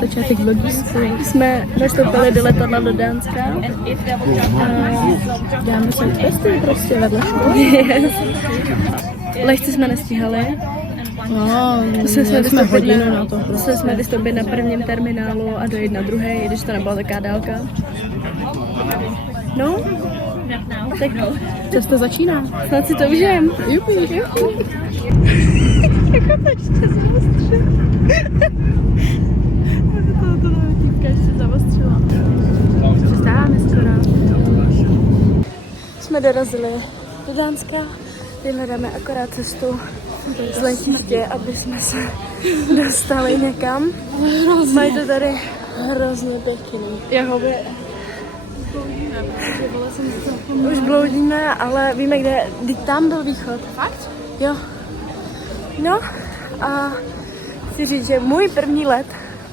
začátek vlogu. Jsme nastoupili do letadla do Dánska. A dáme se testy prostě vedle školy. Lehce jsme nestíhali. No, jsme hodinu na to. Museli jsme vystoupit na prvním terminálu a dojít na druhý, i když to nebyla taková dálka. No, tak Cesta začíná. snad si to užijem. Jupi. Jako to ještě zavostřila. Tohle týpka ještě zavostřila. Přestáváme skoro. Jsme dorazili do Dánska. Vyhledáme akorát cestu z letiště, aby jsme se dostali někam. Mají to tady hrozně pěkný. Jakoby už bloudíme, ale víme, kde. Teď tam byl východ. Fakt? Jo. No a chci říct, že můj první let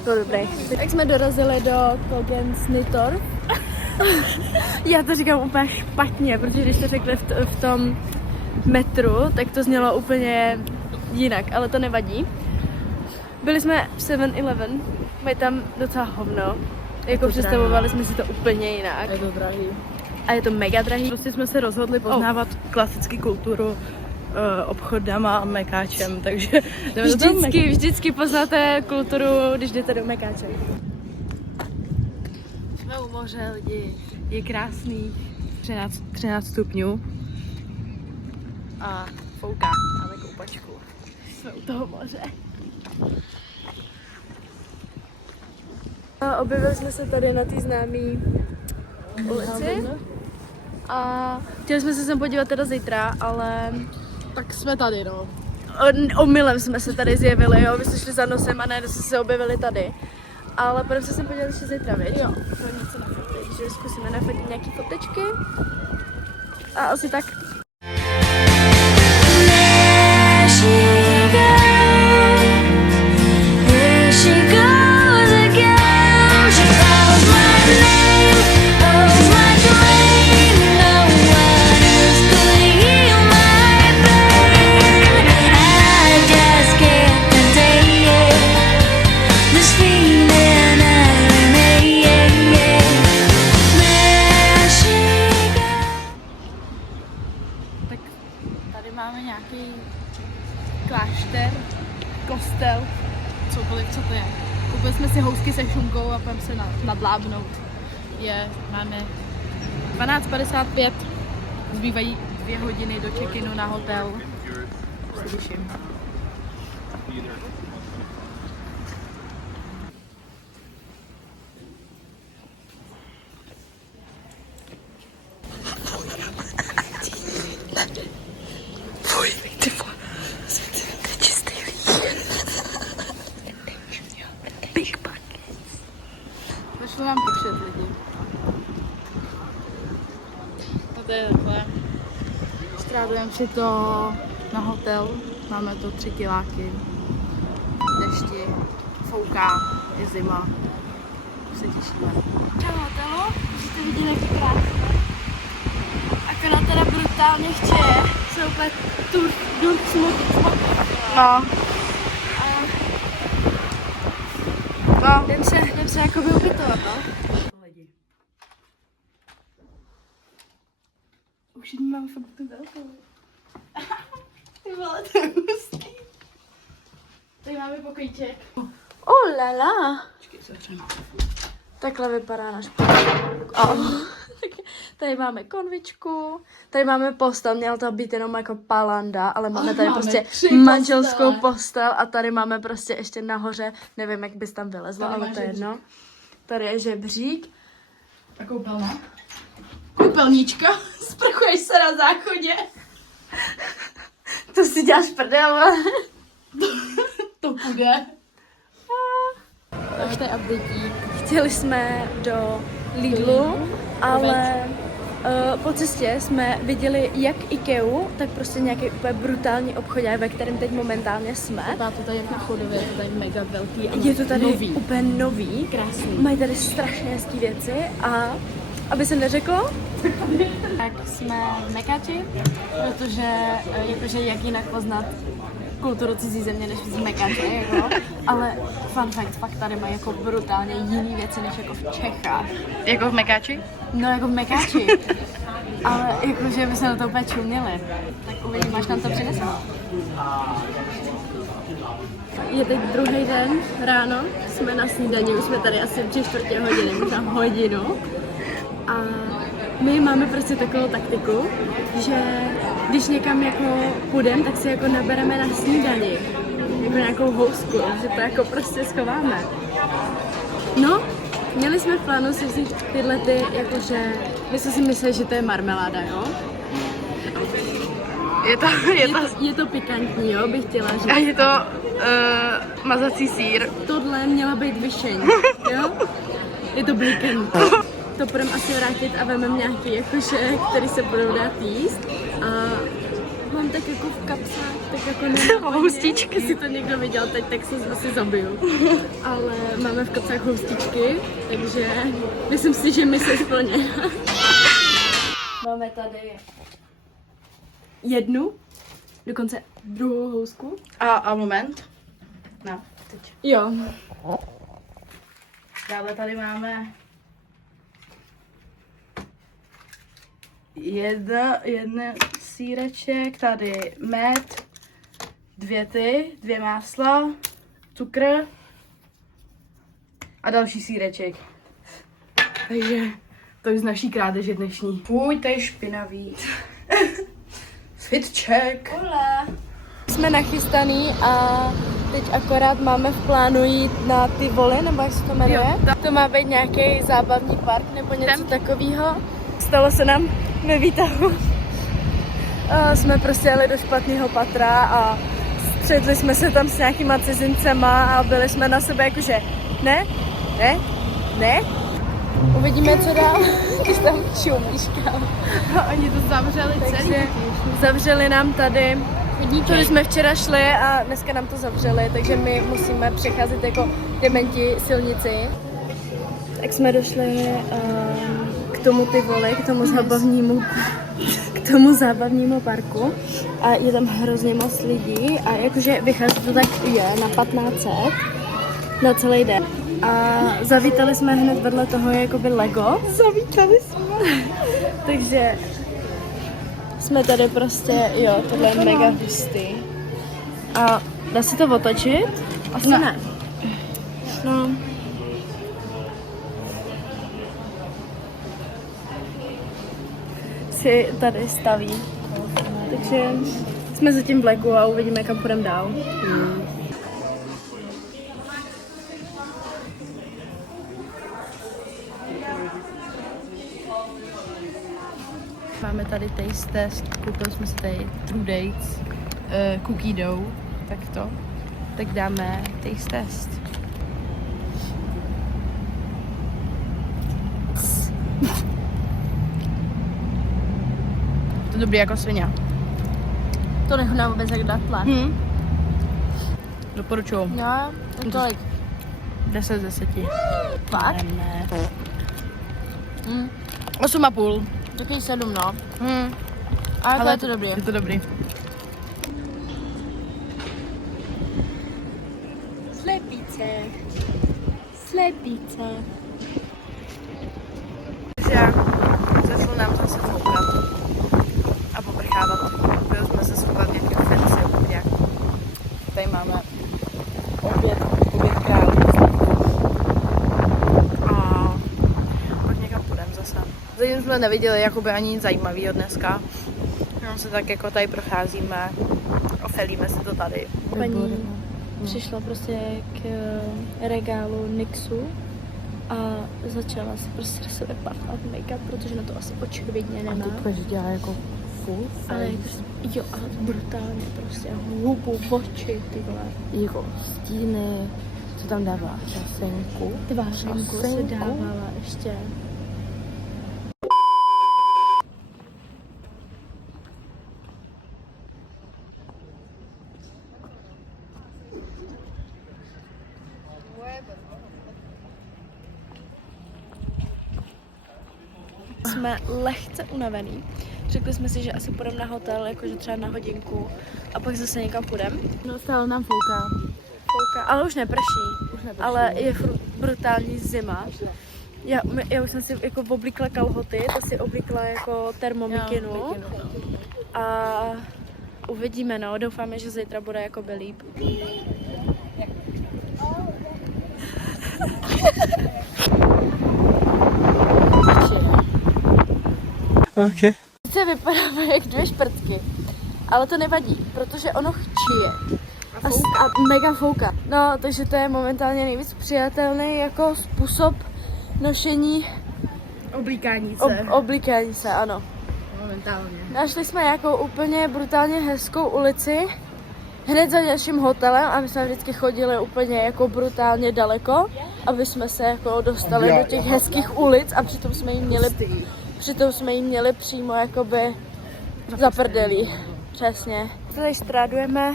byl dobrý. Tak jsme dorazili do Kogensnitor. Já to říkám úplně špatně, protože když to řekli v tom metru, tak to znělo úplně jinak, ale to nevadí. Byli jsme v 7-Eleven, mají tam docela hovno. Jako představovali jsme si to úplně jinak. Je to drahý. A je to mega drahý. Prostě jsme se rozhodli poznávat klasický kulturu obchodama a mekáčem, takže Vždycky poznáte kulturu, když jdete do mekáče. jsme u moře, lidi. Je krásný 13 stupňů a fouká. Máme koupačku. Jsme u toho moře. A objevili jsme se tady na té známé ulici a chtěli jsme se sem podívat teda zítra, ale Tak jsme tady, no. omylem jsme se tady zjevili, jo, vy jste šli za nosem a najednou jste se objevili tady. Ale budeme se sem podívat ještě zítra, viď? Jo. To něco nafotit, takže zkusíme nafotit nějaký fotečky a asi tak. Tak tady máme nějaký klášter, kostel, cokoliv, co to je. Koupili jsme si housky se šunkou a půjdeme se nadlábnout. Máme 12:55, zbývají 2 hodiny do check-inu na hotel. Se těším. Zašlo nám počet lidí. A to je takhle. Strádujeme si to na hotel. Máme to 3 kiláky. Dešti, fouká, je zima. Se těšíme. Na hotelu, můžete vidět, jak je krásné. Akorát teda brutálně chtěje, jsou úplně smutný. No. No. Jdem se jakoby ubytovat, no. Už jí mám fakt tu velkou. Ty vole, to je hustý. Tady máme pokojíček. Oh la la. Počkej, zavřeme. Takhle vypadá náš pokojíček. Tady máme konvičku, tady máme postel, měl to být jenom jako palanda, ale máme tady Máme prostě 3 manželskou postele. postel a tady máme prostě ještě nahoře, nevím, jak bys tam vylezla, Tady ale máš to je jedno. Tady je žebřík. A koupelna? Koupelníčka. Sprchuješ se na záchodě. To si děláš prdel, ale... To půjde. Už to je updateík. Chtěli jsme do Lidlu, ale po cestě jsme viděli jak Ikeu, tak prostě nějaký úplně brutální obchodě, ve kterém teď momentálně jsme. To tady jak na chodově, je to tady mega velký a Je to tady nový. úplně nový. Krásný. Mají tady strašně hezký věci a aby se neřeklo, Tak jsme v Mekáči, protože jakože jak jinak poznat kulturu cizí země než v Mekači, jako. Ale fun fact, fakt tady mají jako brutálně jiný věci než jako v Čechách. Jako v Mekáči? No jako v Mekači. Ale jakože by se na to úplně čuměli. Tak uvidím, až nám to přinese. Je teď druhý den ráno, jsme na snídani, už jsme tady asi 3/4 hodiny, možná hodinu. A my máme prostě takovou taktiku, že když někam jako půjdeme, tak si jako nabereme na snídani. Jako nějakou housku, že to jako prostě schováme. No, měli jsme v plánu si vzít tyhle ty, jakože, my jsme si mysleli, že to je marmeláda, jo? Je to pikantní, jo, bych chtěla říct. A je to mazací sýr. Tohle měla být vyšeň, jo? Je to bliken. To budeme asi vrátit a vememe nějaký jakože, který se budou dát jíst. A mám tak jako v kapsách, tak jako nemám. Houstičky. Jestli to někdo viděl teď, tak se asi zabiju. Ale máme v kapsách houstičky, takže myslím si, že my se splně. Máme tady jednu, dokonce druhou housku. A moment. No, teď. Jo. Dále tady máme jeden sýreček, tady med, 2 másla, cukr a další sýreček. Takže to je z naší krádeže dnešní. Fuj, to je špinavý. Fit check. Jsme nachystaný a teď akorát máme v plánu jít na ty voly, nebo jak se to jmenuje? To má být nějaký zábavní park nebo něco takového. Stalo se nám ve výtahu. Jsme prostě jeli do špatného patra a střetli jsme se tam s nějakýma cizincema a byli jsme na sebe jakože ne. Uvidíme, co dál, když tam čumíš, kámo. Oni to zavřeli celý. Zavřeli nám tady, tudy jsme včera šli a dneska nám to zavřeli, takže my musíme přecházet jako dementi silnici. Tak jsme došli k tomu ty voli, k tomu zábavnímu parku a je tam hrozně moc lidí a jakože vychází to tak je na 1500 na celý den. A zavítali jsme hned vedle toho jakoby Lego. Zavítali jsme. Takže jsme tady prostě, jo, tohle je mega hustý. A dá se to otočit? Asi ne. No. Si tady staví. Takže jsme zatím v Legu a uvidíme, kam půjdeme dál. Máme tady taste test, koupili jsme si tady True Dates, cookie dough, takto. Tak dáme taste test. To je dobrý jako svině. To nechutná vůbec jak datle. Doporučuju. No, je to 10 z 10. fakt? Ne. 8,5. Takový 7, no. Ale je to dobrý. Je to dobrý. Slepice. Takže začalo nám zase foukat a poprchávat. Byli jsme se schovat v nějakém fancy obchodě. Tady máme oběd králů. A pak někam půjdeme zase. Zatím jsme neviděli jakoby ani nic zajímavého dneska. Jenom se tak jako tady procházíme, ofelíme si to tady. Paní přišla prostě k regálu Nixu a začala si prostě na sebe pachlat make-up, protože na to asi očividně nemá. A ty dělá jako full face. Ale jo, ale brutálně prostě hubu, oči, ty vole. Jako stíny, co tam dává? Časenku. Tvářenku se dávala ještě. jsme lehce unavený. Řekli jsme si, že asi půjdeme na hotel, jakože třeba na hodinku a pak zase někam půjdeme. No stále nám fouká. Ale už neprší, ale je brutální zima. Já už jsem si jako oblíkla kalhoty, to si oblíkla jako termomikinu a uvidíme, no, doufáme, že zítra bude jako líp. Okay. Sice vypadáme jak dvě šprtky, ale to nevadí, protože ono chčije. A mega fouka. No, takže to je momentálně nejvíc přijatelný jako způsob nošení Oblíkání se. oblíkání se, ano. Momentálně. Našli jsme jako úplně brutálně hezkou ulici hned za naším hotelem a my jsme vždycky chodili úplně jako brutálně daleko, aby jsme se jako dostali do těch hezkých ulic a přitom jsme jí měli přímo jakoby za prdelí. Přesně. Tady štrádujeme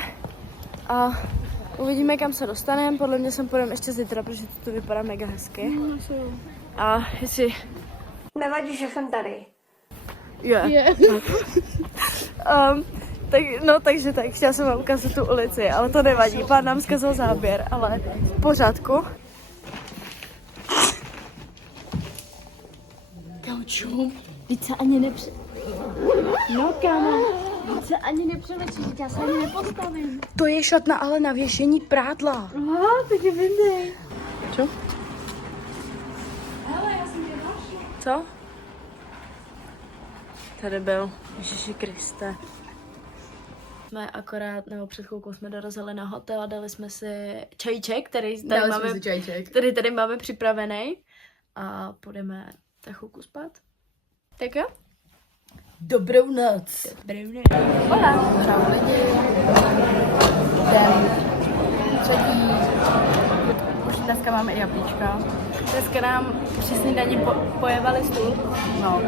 a uvidíme, kam se dostaneme. Podle mě sem půjdeme ještě zítra, protože to vypadá mega hezky. A jestli... Nevadí, že jsem tady. Je. Takže chtěla jsem vám ukázat tu ulici, ale to nevadí. Pán nám zkazal záběr, ale v pořádku. Kauču, teď se ani No kámo, teď se ani nepřelečíš, já se ani nepostavím. To je šatna, ale na věšení prádla. Aha, tak je vyndej. Co? Hele, já jsem tě našla. Co? Tady byl. Ježiši Kriste. Jsme před chvilkou jsme dorazili na hotel a dali jsme si čajíček, který tady máme připravený. A půjdeme za chvilku spát. Tak jo? Dobrou noc. Hola. Čau lidi. Den třetí. Už dneska máme i jablíčka. Dneska nám při snídani pojevali stůl. No.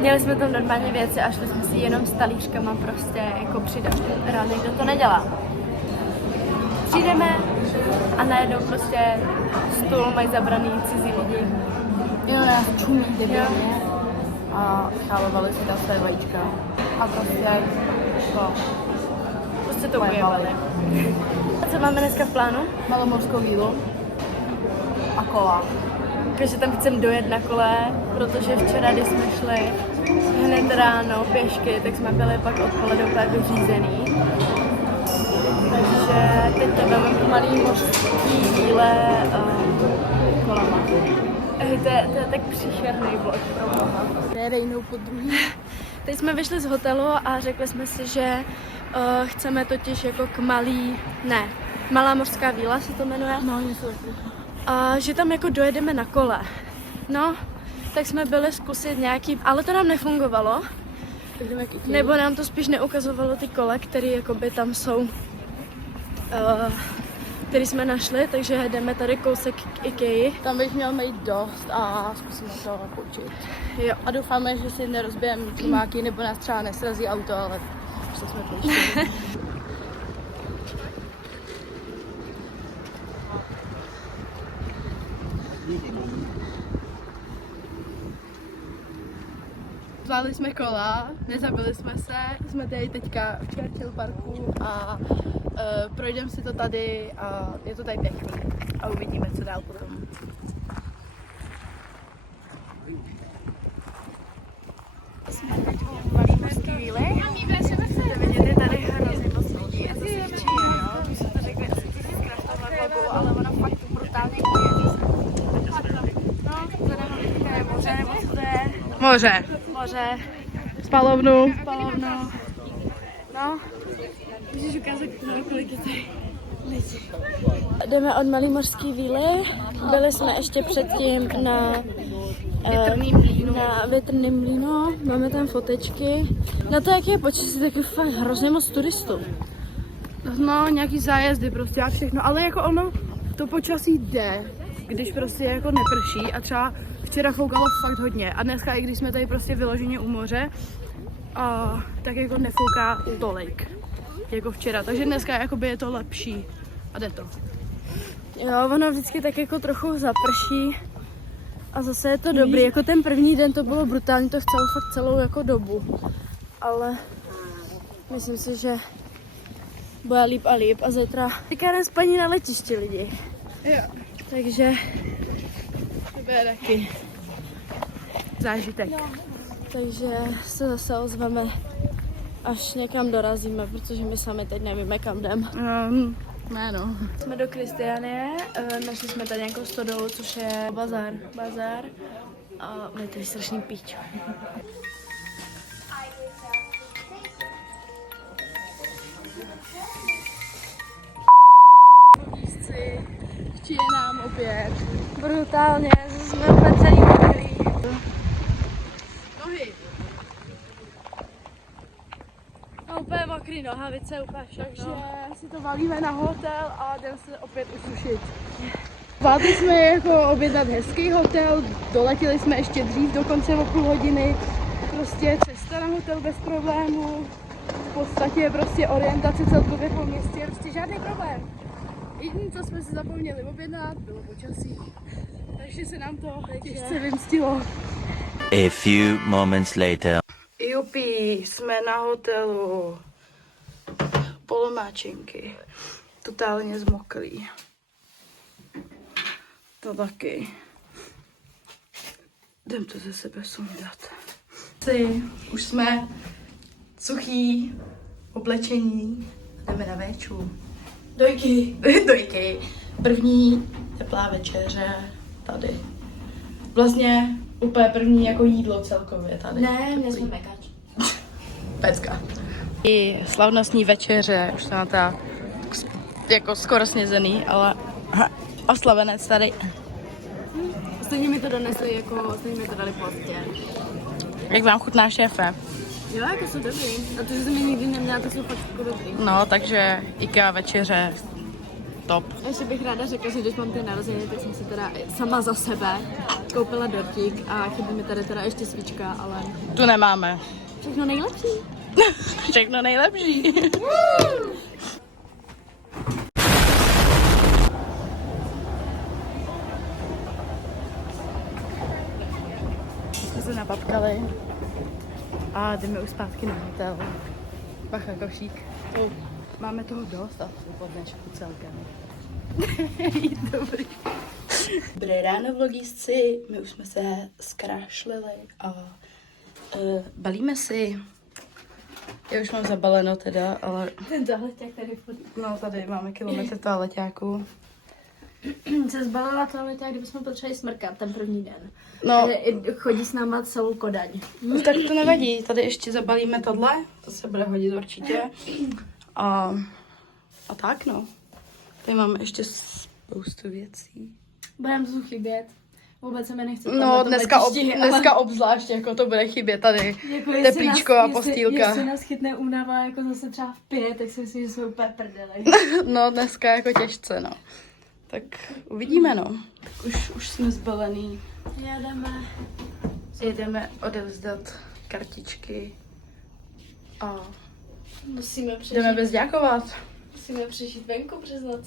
Měli jsme tam normálně věci a šli jsme si jenom s talířkama prostě jako přidat. Rád někdo to nedělá. Přijdeme a najednou prostě stůl mají zabraný cizí lidi. Jenom nás čumí debilně a chálovali si tam své vajíčka. A Prostě to ujevali. A co máme dneska v plánu? Malomorskou vílu a kola. Takže tam chcem dojet na kole, protože včera, když jsme šli hned ráno pěšky, tak jsme byli pak odpoledne úplně vyřízený. Takže teď to máme malý mořský víle kolama. To je tak příšerný vlog pro boha. Rejnou po druhý. Teď jsme vyšli z hotelu a řekli jsme si, že chceme totiž jako k Malá mořská víla se to jmenuje. No, něco takového. A že tam jako dojedeme na kole. No, tak jsme byli zkusit nějaký, ale to nám nefungovalo. Nebo nám to spíš neukazovalo ty kola, které jakoby tam jsou, který jsme našli, takže jdeme tady kousek k Ikei. Tam bych měl mít dost a zkusíme to poučit. Jo. A doufáme, že si nerozbijeme čumáky nebo nás třeba nesrazí auto, ale co jsme poučili. Zvládli jsme kola, nezabili jsme se, jsme tady teďka v Churchill parku a projdeme si to tady a je to tady pěkný a uvidíme, co dál potom. Jsme teď u Malý mořský víly. Můžete vidět, je tady hrozně moc lidí a to se včíje, jo? Už jsme to řekli asi 1000krát v tomhle vlogu, ale ona fakt brutálně kuje. No, tady je moře, nebo co to je? Moře. Moře. Spalovnu. No, můžeš ukázat, kolik je tady lidí. Jdeme od Malý mořský víly. Byli jsme ještě předtím na větrným mlýnu. Máme tam fotečky. Na to, jaký je počasí, tak je fakt hrozně moc turistů. No, nějaký zájezdy prostě a všechno, ale jako ono, to počasí jde, když prostě jako neprší a třeba včera foukalo fakt hodně a dneska, i když jsme tady prostě vyloženě u moře, tak jako nefouká tolik jako včera, takže dneska jakoby je to lepší a jde to. Jo, ono vždycky tak jako trochu zaprší A zase je to dobrý, jako ten první den to bylo brutální, to chcelo fakt celou jako dobu. Ale myslím si, že bude líp a líp a zítra jdem spaní na letišti lidi. Jo. Takže To bude taky zážitek. Takže se zase ozveme, až někam dorazíme, protože my sami teď nevíme, kam jdem. Jméno. Jsme do Kristiánie, našli jsme tady nějakou stodolu, což je bazar. A je tady strašný píč. Chčije nám opět. Brutálně, jsme úplně celý mokrý. Nohy. No úplně mokrý nohavice, úplně všechno. Takže si to valíme na hotel a jdeme se opět usušit. Zvládli jsme jako objednat hezký hotel, doletěli jsme ještě dřív, dokonce o půl hodiny. Prostě cesta na hotel bez problémů. V podstatě prostě orientace celkově po městě, prostě žádný problém. Jediné, co jsme si zapomněli objednat, bylo počasí. Takže se nám to těžce vymstilo. A few moments later. Jupi, jsme na hotelu. Polomáčenky. Totálně zmoklý. To taky. Jdem to ze sebe sundat. Už jsme suchý, oblečení. Jdeme na véču. Dojky. První teplá večeře tady. Vlastně úplně první jako jídlo celkově tady. Ne, my jsme mekač. Pecka. I slavnostní večeře, už jsem ta jako skoro snězený, ale oslavenec tady. Stejně mi to donesli, jako stejně mi to dali pozdě. Jak vám chutná, šéfe? Jo, jako jsou dobrý. A to, že jsem je nikdy neměla, to jsou fakt jako dobrý. No, takže IKEA večeře, top. Ještě bych ráda řekla, že když mám ty narozeniny, tak jsem si teda sama za sebe koupila dortík a chybí mi tady teda ještě svíčka, ale Tu nemáme. všechno nejlepší. Všechno nejlepší. Jsme se napatkali a jdeme už zpátky na hotel. Bacha, košík. Máme toho dost asi po dnešku celkem. Dobrý. Dobré ráno, vlogísci. My už jsme se zkrášlili a balíme si. Já už mám zabaleno teda, ale Ten toaleťák tady furt. no tady máme kilometr toaleťáku. Se zbalila toaleťák, kdybychom potřebovali smrkat ten první den. No, Chodí s náma celou Kodaň. tak to nevadí. Tady ještě zabalíme tohle, to se bude hodit určitě. A tak no. Tady máme ještě spoustu věcí. Budeme tu chybět. Vůbec se mi nechce. No, dneska obzvlášť, jako to bude chybět tady. Jako Teplíčko a postýlka. Jestli nás chytne únava, jako zase třeba v 5, tak si myslím, že jsou úplně prdele. No, dneska jako těžce, no. Tak uvidíme, no. Tak už jsme zbalený. Jedeme odevzdat kartičky a Musíme přežít. jdeme bezděkovat. Musíme přežít venku přes noc.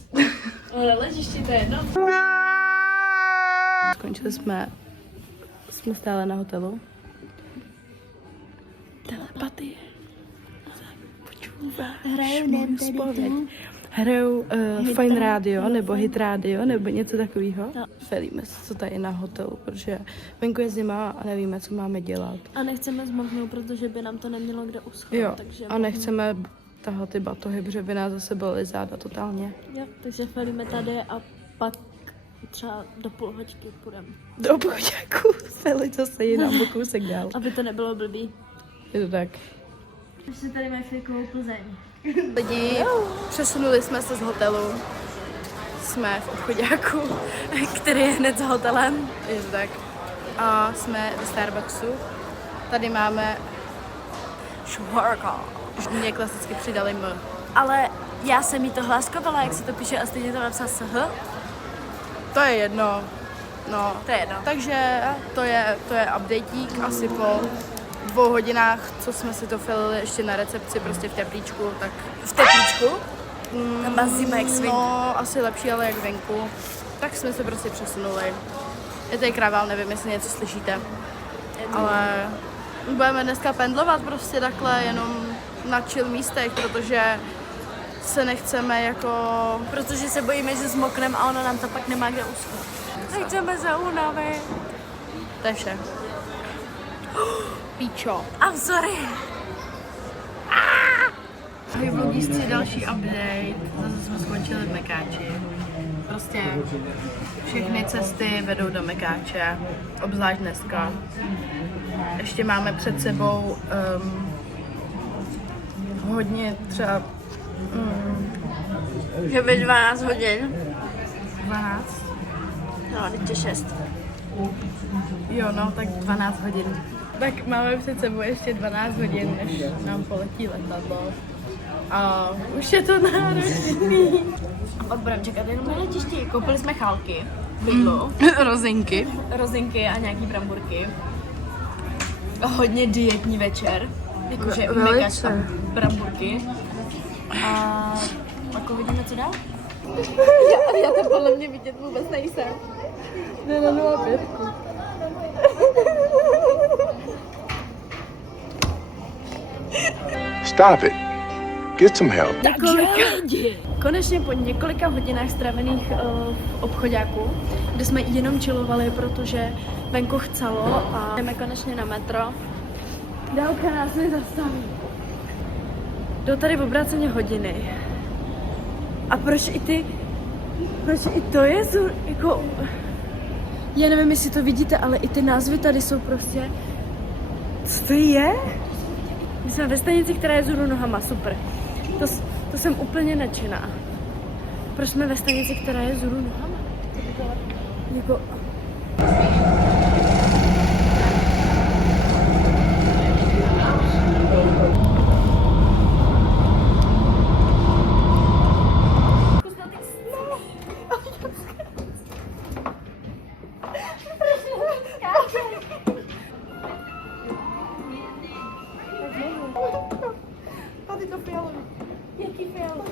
Ale na letišti to je jedno. Skončili jsme stále na hotelu. Telepatie. Hrajou Fine Radio, nebo Hit Radio, nebo něco takového. No. Felíme se, co tady na hotelu, protože venku je zima a nevíme, co máme dělat. A nechceme zmoknout, protože by nám to nemělo kde uschnout. Jo, takže a nechceme tahat ty batohy, protože by nás zase byly záda totálně. Jo, takže felíme tady a pak třeba do půl hoďky půjdeme. Do poďaku, Feli zase jinam o kousek dál. Aby to nebylo blbý. Je to tak. Ještě tady mají flikovou Plzeň. Lidi, přesunuli jsme se z hotelu. Jsme v obchoďáku, Který je hned za hotelem. je to tak. A jsme ve Starbucksu. Tady máme švarka. Mě klasicky přidali M. Ale já jsem jí to hláskovala, jak se to píše a stejně to napsal SH. To je jedno. No, To je jedno. takže to je updateík asi po 2 hodinách, co jsme si to filili ještě na recepci, prostě v teplíčku, tak V teplíčku? Tam zima jak svin. no, asi lepší, ale jak venku. Tak jsme se prostě přesunuli. Je tady kravál, nevím, jestli něco slyšíte. Ale budeme dneska pendlovat prostě takhle, jenom na chill místech, protože se nechceme jako... Protože se bojíme, že zmokneme a ono nám to pak nemá kde uschnout. Nechceme se unavit. To je vše. Píčo. I'm sorry. Ahoj vlogísci, další update. Zase jsme skončili v Mekáči. Prostě všechny cesty vedou do Mekáče, obzvlášť dneska. Ještě máme před sebou hodně třeba... Že by 12 hodin. 12? No, teď je 6. Jo, no, tak 12 hodin. Tak máme před sebou ještě 12 hodin, než nám poletí letadlo. A už je to náročný. A pak budeme čekat jenom na letišti. Koupili jsme chálky, bydlo, Rozinky. rozinky a nějaký bramburky. Hodně dietní večer. Jakože mekáč a bramburky. A pak uvidíme, co dál. Já to podle mě vidět vůbec nejsem. Ne, na 0,5. Stop it. Get some help. Konečně po několika hodinách strávených v obchoďáku, kde jsme jenom chillovali, protože venku chcelo a jdeme konečně na metro. Dálka nás nezastaví. Jdou tady v obráceně hodiny. A proč i to je jako... Já nevím, jestli to vidíte, ale i ty názvy tady jsou prostě... Co to je? My jsme ve stanici, která je vzhůru nohama, super. To jsem úplně nadšená. Proč jsme ve stanici, která je vzhůru nohama? Jako... Tady to fialový. Jaký fialový?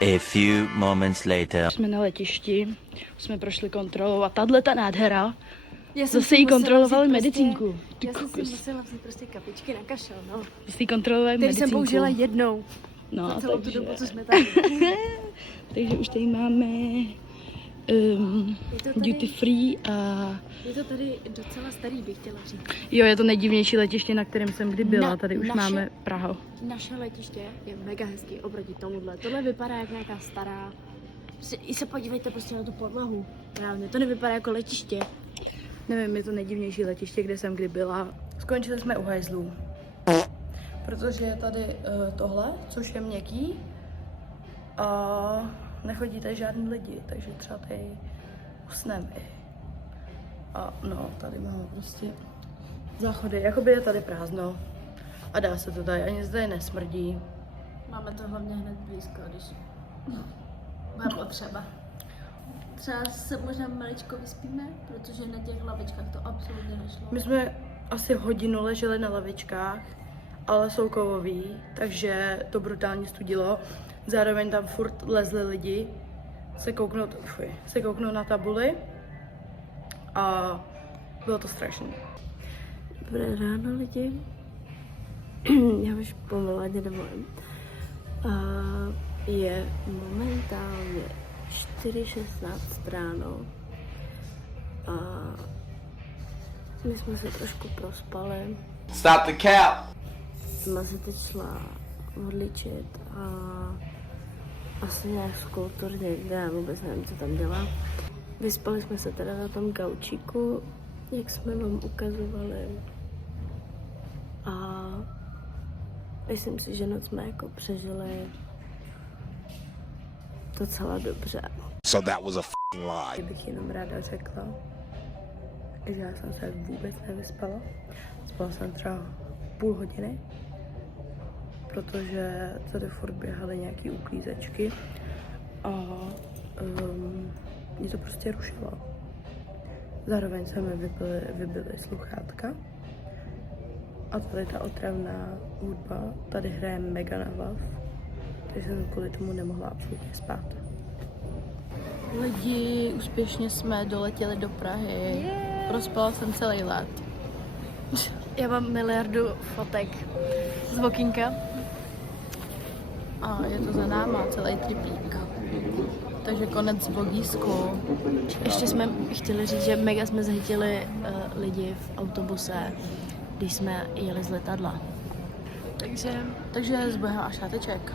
A few moments later. Jsme na letišti, jsme prošli kontrolou a tato nádhera. Já jsem Zase si jí musela kontrolovali vzít medicínku. Ty Já jsem si kokos. musela vzít prostě kapičky na kašel, no. Zase jí kontrolovali Který medicínku. jsem použila jednou. No, Za celou tu takže... dobu, co jsme tady. takže už tady máme duty free a... Je to tady docela starý, bych chtěla říct. Jo, je to nejdivnější letiště, na kterém jsem kdy byla. Tady už naše- máme Prahu. Naše letiště je mega hezký oproti tomuhle. Tohle vypadá jak nějaká stará... I se podívejte prostě na tu podlahu. Reálně, to nevypadá jako letiště. Nevím, je to nejdivnější letiště, kde jsem kdy byla. Skončili jsme u hajzlů. Protože je tady tohle, což je měkký. A nechodí tady žádný lidi, takže třeba tady usneme. A no, tady máme prostě záchody. Jakoby je tady prázdno. A dá se to tady, ani zde nesmrdí. Máme to hlavně hned blízko, když bude potřeba. Třeba se možná maličko vyspíme, protože na těch lavičkách to absolutně nešlo. My jsme asi hodinu leželi na lavičkách, ale jsou kovový, takže to brutálně studilo. Zároveň tam furt lezli lidi, se kouknout na tabuli a bylo to strašné. Dobré ráno, lidi. Já už pomalu ani nevolím. Je momentálně 4:16 ráno a my jsme se trošku prospali. Stop the cap. Jsme se teď šla odličit a asi nějak z kultur někde, já vůbec nevím, co tam dělá. Vyspali jsme se teda na tom gaučíku, jak jsme vám ukazovali. A myslím si, že noc jsme jako přežili docela dobře. So that was a f***ing lie. Bych jenom ráda řekla, že já jsem se vůbec nevyspala. Spala jsem třeba půl hodiny, protože tady furt běhaly nějaký uklízečky a mě to prostě rušilo. Zároveň se mi vybily sluchátka A tady ta otravná hudba, tady hraje mega na hlas. Takže jsem kvůli tomu nemohla absolutně spát. Lidi, úspěšně jsme doletěli do Prahy. Prospala jsem celý let. Já mám miliardu fotek z okýnka. A je to za náma, celý tripík. Takže konec vlogísku. Ještě jsme chtěli říct, že mega jsme zhytili lidi v autobuse, když jsme jeli z letadla. Takže s Bohem a šáteček.